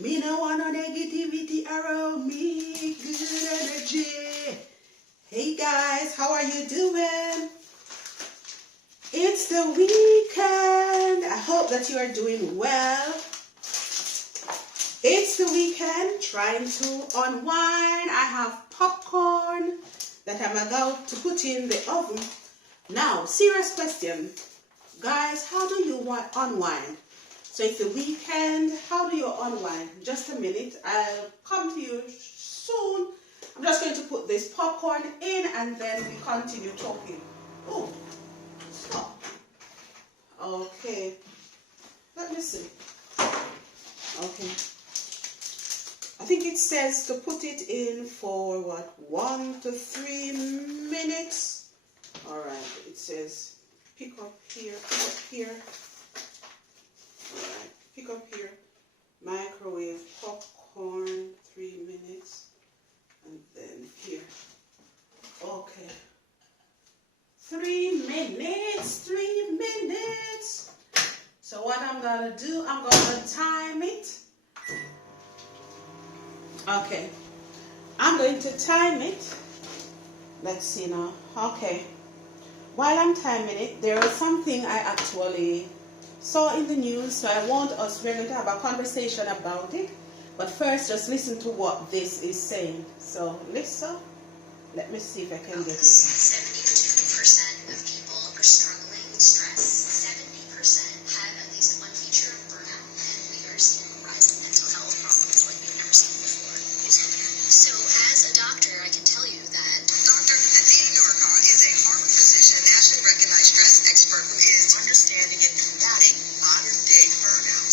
Me no want no negativity around me. Good energy. Hey guys, how are you doing? It's the weekend. I hope that you are doing well. It's the weekend, trying to unwind. I have popcorn that I'm about to put in the oven. Now, serious question. Guys, how do you unwind? So it's the weekend. How do you unwind? Just a minute. I'll come to you soon. I'm just going to put this popcorn in and then we continue talking. Oh, stop. Okay. Let me see. Okay. I think it says to put it in for what? 1 to 3 minutes. Alright. It says pick up here, pick up here. Alright. Pick up here. Microwave popcorn 3 minutes. And then here. Okay. 3 minutes. 3 minutes. So what I'm gonna do, I'm gonna time it. Okay. I'm going to time it. Let's see now. Okay. While I'm timing it, there is something I actually saw in the news, so we're going to have a conversation about it. But first, just listen to what this is saying. So, listen. Let me see if I can get it. 72% of people are struggling with stress. 70% have at least one feature of burnout. And we are seeing a rise in mental health problems like we've never seen before. So, as a doctor, I can tell you that Dr. Adina Yorka is a Harvard physician, nationally recognized stress expert who is understanding and combating modern-day burnout.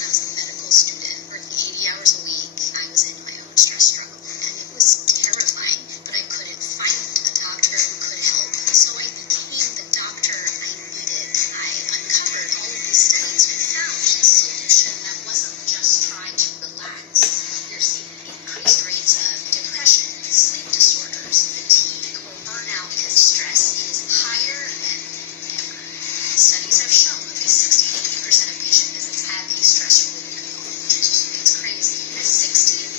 when I was a medical student, working 80 hours a week, I was in my own stress struggle. And it was terrifying, but I couldn't find a doctor who could help. So I became the doctor I needed. I uncovered all of these studies and found a solution that wasn't just trying to relax. We're seeing increased rates of depression, sleep disorders, fatigue, or burnout because stress is higher than ever. Studies have shown that 60% of patient visits have a stress-related component. It's crazy. 16%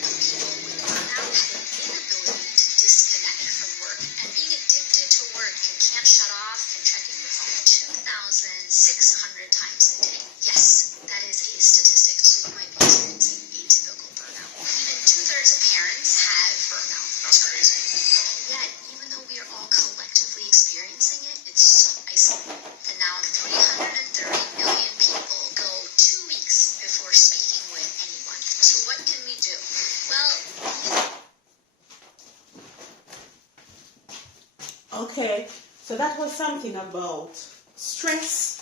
of people with burnout have an inability to disconnect from work. And being addicted to work and can't shut off and checking your phone 2,600 times a day. Yes, that is a statistic. So you might be experiencing atypical burnout. Even 2/3 of parents have burnout. That's crazy. And yet, even though we are all collectively experiencing it, it's so isolating. And now 330 million people go 2 weeks before speaking with anyone. So what can we do? Well, Okay, so that was something about stress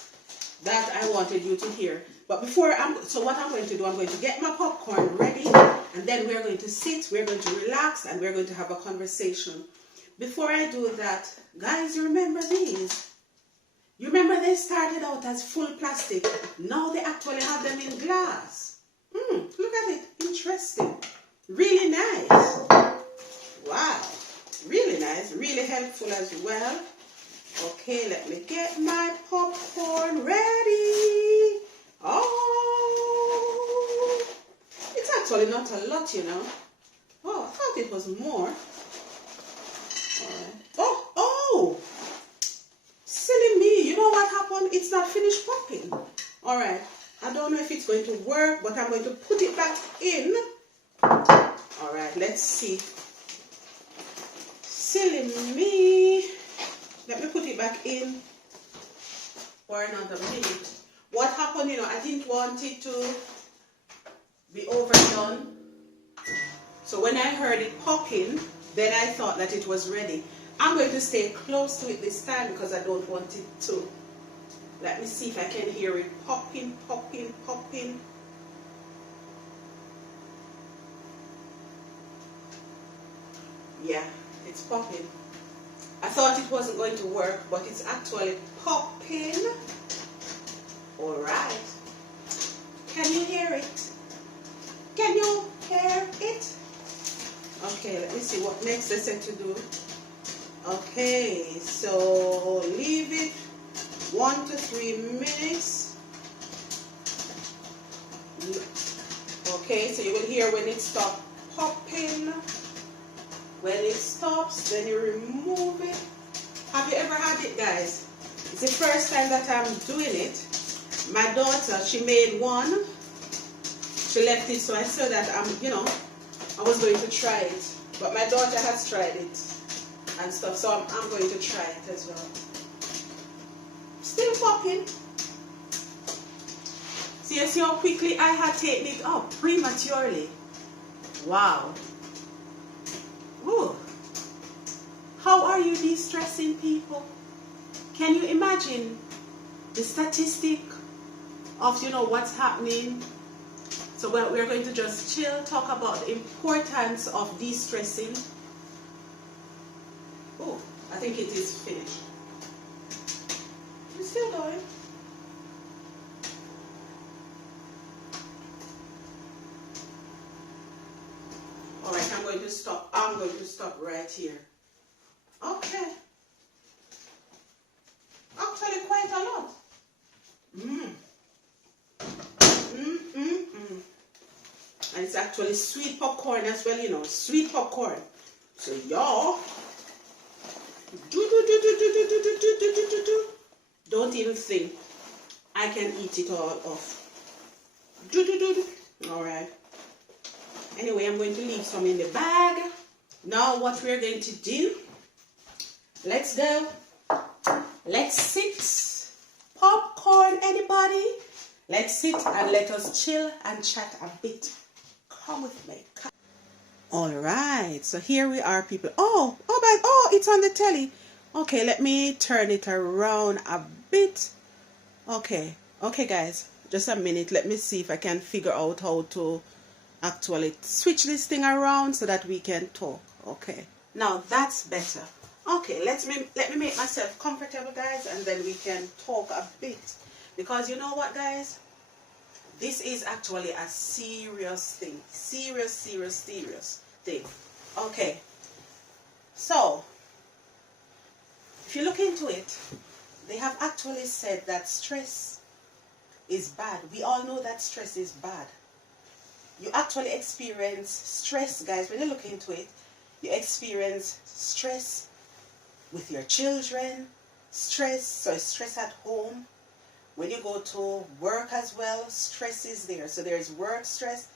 that I wanted you to hear. But so what I'm going to do, I'm going to get my popcorn ready, and then we're going to sit, we're going to relax, and we're going to have a conversation. Before I do that, guys, you remember these? You remember they started out as full plastic. Now they actually have them in glass. Look at it. Interesting. Really nice. Wow. Really nice. Really helpful as well. Okay, let me get my popcorn ready. Oh, it's actually not a lot, you know. Oh, I thought it was more. Oh, silly me. You know what happened? It's not finished popping. All right. I don't know if it's going to work, but I'm going to put it back in. All right, let's see. Silly me. Let me put it back in for another minute. What happened, you know, I didn't want it to be overdone. So when I heard it popping, then I thought that it was ready. I'm going to stay close to it this time because I don't want it to. Let me see if I can hear it popping, popping, popping. Yeah, it's popping. I thought it wasn't going to work, but it's actually popping. All right. Can you hear it? Can you hear it? Okay, let me see what next I said to do. Okay, so leave it 1 to 3 minutes. Okay, so you will hear when it stops popping. When it stops, then you remove it. Have you ever had it, guys? It's the first time that I'm doing it. My daughter, she made one. She left it, so I said that I was going to try it. But my daughter has tried it and stuff, so I'm going to try it as well. Still popping. See, you see how quickly I had taken it up prematurely. Wow. Ooh. How are you de-stressing, people? Can you imagine the statistic of what's happening? So we're going to just chill, talk about the importance of de-stressing. Oh, I think it is finished. It's still going. Alright, I'm going to stop. I'm going to stop right here. Okay. Actually quite a lot. And it's actually sweet popcorn as well, sweet popcorn. So y'all, don't even think I can eat it all off. Alright. Anyway, I'm going to leave some in the bag. Now what we're going to do, let's go. Let's sit. Popcorn, anybody? Let's sit and let us chill and chat a bit. Come with me. All right. So here we are, people. Oh, it's on the telly. Okay, let me turn it around a bit. Okay, guys. Just a minute. Let me see if I can figure out how to actually switch this thing around so that we can talk. Okay. Now that's better. Okay, let me make myself comfortable, guys, and then we can talk a bit. Because you know what, guys? This is actually a serious thing. Serious thing. Okay. So, if you look into it, they have actually said that stress is bad. We all know that stress is bad. You actually experience stress, guys. When you look into it, you experience stress with your children, stress at home. When you go to work as well, stress is there. So there is work stress,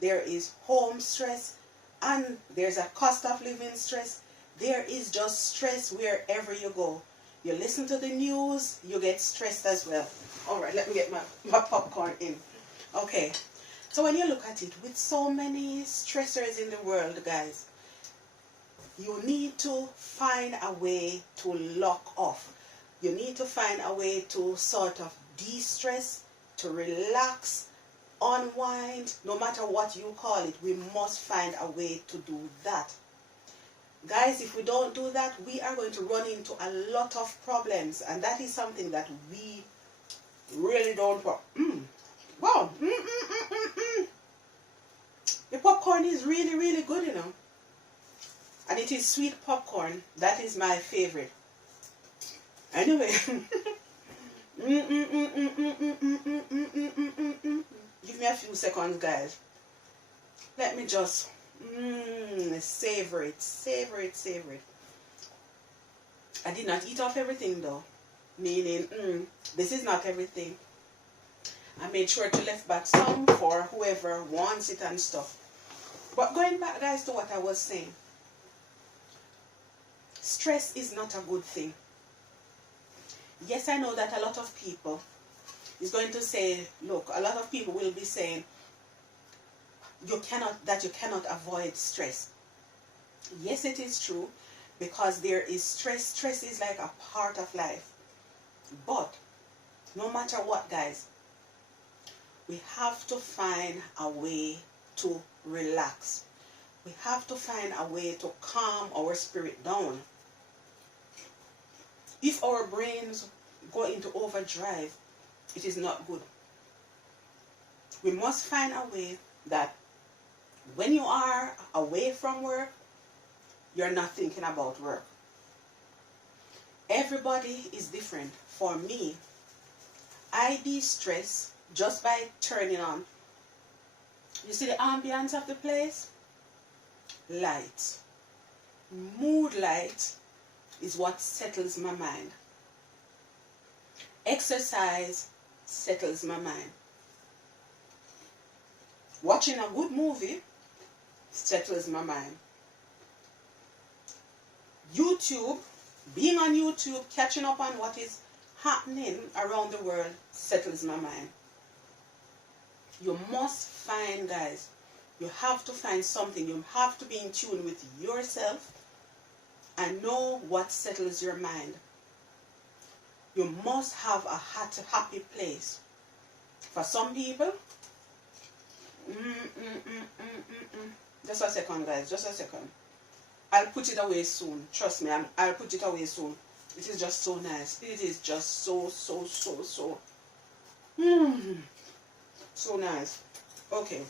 there is home stress, and there's a cost of living stress. There is just stress wherever you go. You listen to the news, you get stressed as well. All right, let me get my popcorn in. Okay, so when you look at it, with so many stressors in the world, guys, you need to find a way to lock off. You need to find a way to sort of de-stress, to relax, unwind. No matter what you call it, we must find a way to do that. Guys, if we don't do that, we are going to run into a lot of problems. And that is something that we really don't want. Wow. The popcorn is really good, And it is sweet popcorn. That is my favorite. Anyway. Give me a few seconds, guys. Let me just savor it. I did not eat off everything though. Meaning, this is not everything. I made sure to left back some for whoever wants it and stuff. But going back, guys, to what I was saying. Stress is not a good thing. Yes, I know that a lot of people is going to say, look, a lot of people will be saying you cannot avoid stress. Yes, it is true, because there is stress. Stress is like a part of life. But no matter what, guys, we have to find a way to relax. We have to find a way to calm our spirit down. If our brains go into overdrive, it is not good. We must find a way that when you are away from work, you're not thinking about work. Everybody is different. For me, I de-stress just by turning on You see the ambience of the place? Light. Mood light is what settles my mind. Exercise settles my mind. Watching a good movie settles my mind. YouTube, being on YouTube, catching up on what is happening around the world settles my mind. You must find, guys, you have to find something. You have to be in tune with yourself and know what settles your mind. You must have a happy place. For some people, just a second, guys, just a second. I'll put it away soon. Trust me, I'll put it away soon. It is just so nice. It is just so so nice. Okay,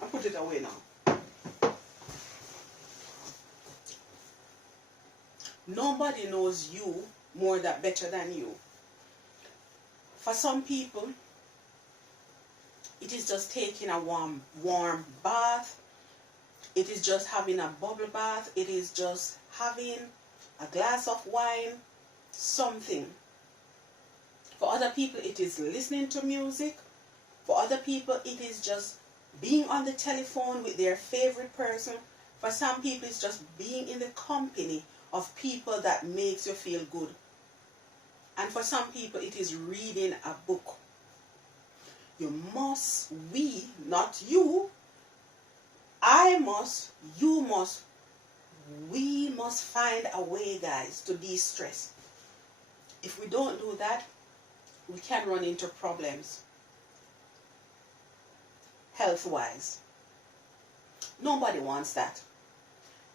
I'll put it away now. Nobody knows you better than you. For some people, it is just taking a warm bath. It is just having a bubble bath. It is just having a glass of wine, something. For other people, it is listening to music. For other people, it is just being on the telephone with their favorite person. For some people, it's just being in the company of people that makes you feel good. And for some people, it is reading a book. You must, we, not you, I must, you must, we must find a way, guys, to de-stress. If we don't do that, we can run into problems. Health-wise. Nobody wants that.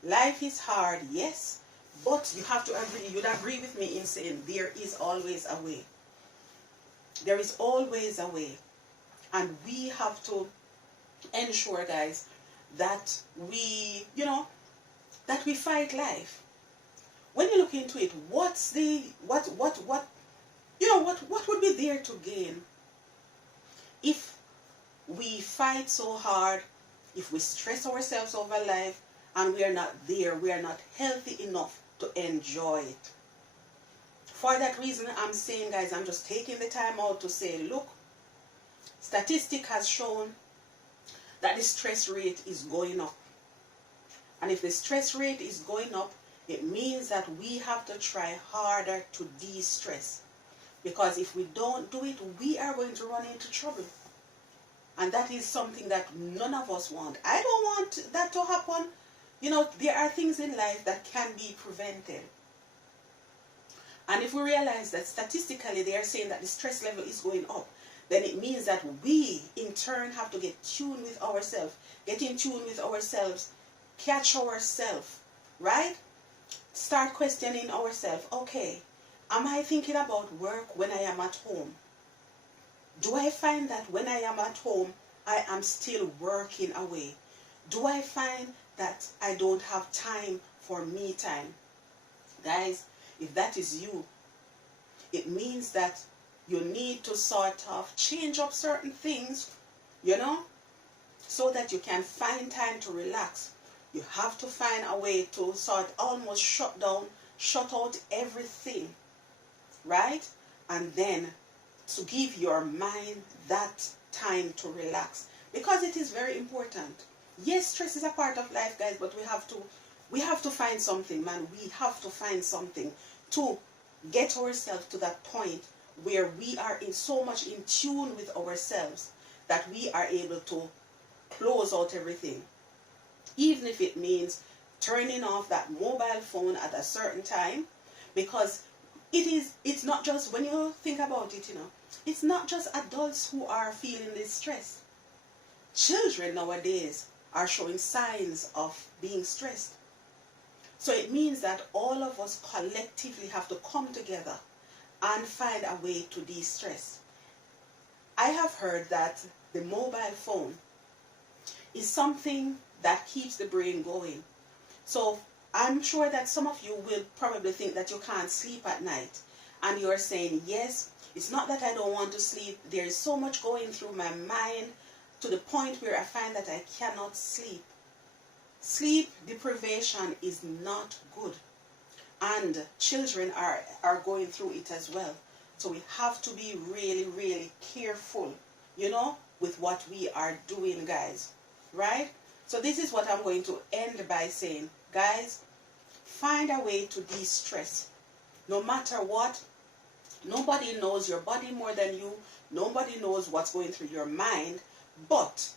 Life is hard, yes, but you have to agree, you'd agree with me in saying there is always a way. There is always a way. And we have to ensure, guys, that we, that we fight life. When you look into it, what's the, what would be there to gain if we fight so hard, if we stress ourselves over life, and we are not there, we are not healthy enough to enjoy it. For that reason, I'm saying, guys, I'm just taking the time out to say, look, statistic has shown that the stress rate is going up. And if the stress rate is going up, it means that we have to try harder to de-stress. Because if we don't do it, we are going to run into trouble. And that is something that none of us want. I don't want that to happen. There are things in life that can be prevented. And if we realize that statistically they are saying that the stress level is going up, then it means that we, in turn, have to get tuned with ourselves. Get in tune with ourselves. Catch ourselves. Right? Start questioning ourselves. Okay, am I thinking about work when I am at home? Do I find that when I am at home, I am still working away? Do I find that I don't have time for me time? Guys, if that is you, it means that you need to sort of change up certain things, so that you can find time to relax. You have to find a way to almost shut out everything, right? And then to give your mind that time to relax, because it is very important. Yes, stress is a part of life, guys, but we have to find something, man. We have to find something to get ourselves to that point where we are so much in tune with ourselves that we are able to close out everything. Even if it means turning off that mobile phone at a certain time, because it's not just, when you think about it, it's not just adults who are feeling this stress. Children nowadays are showing signs of being stressed. So it means that all of us collectively have to come together and find a way to de-stress. I have heard that the mobile phone is something that keeps the brain going. So I'm sure that some of you will probably think that you can't sleep at night. And you're saying, yes, it's not that I don't want to sleep. There is so much going through my mind. to the point where I find that I cannot sleep. Sleep deprivation is not good. And children are going through it as well. So we have to be really, really careful, you know, with what we are doing, guys. Right? So this is what I'm going to end by saying. Guys, find a way to de-stress. No matter what, nobody knows your body more than you. Nobody knows what's going through your mind. But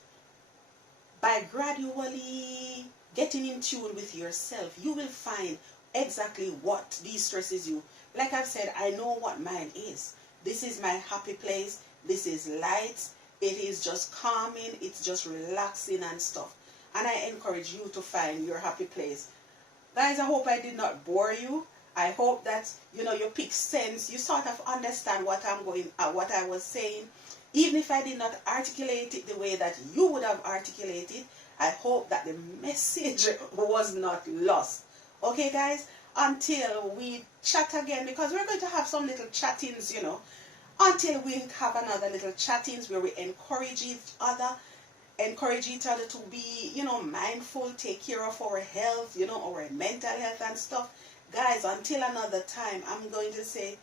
by gradually getting in tune with yourself, you will find exactly what de-stresses you. Like I've said, I know what mine is. This is my happy place. This is light. It is just calming. It's just relaxing and stuff. And I encourage you to find your happy place. Guys, I hope I did not bore you. I hope that, you know, you pick sense. You sort of understand what what I was saying. Even if I did not articulate it the way that you would have articulated, I hope that the message was not lost. Okay, guys? Until we chat again, because we're going to have some little chattings, you know. Until we have another little chattings where we encourage each other to be, you know, mindful, take care of our health, you know, our mental health and stuff. Guys, until another time, I'm going to say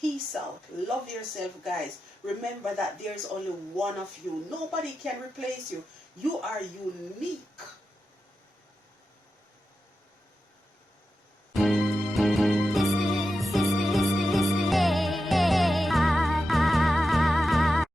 peace out. Love yourself, guys. Remember that there's only one of you. Nobody can replace you. You are unique.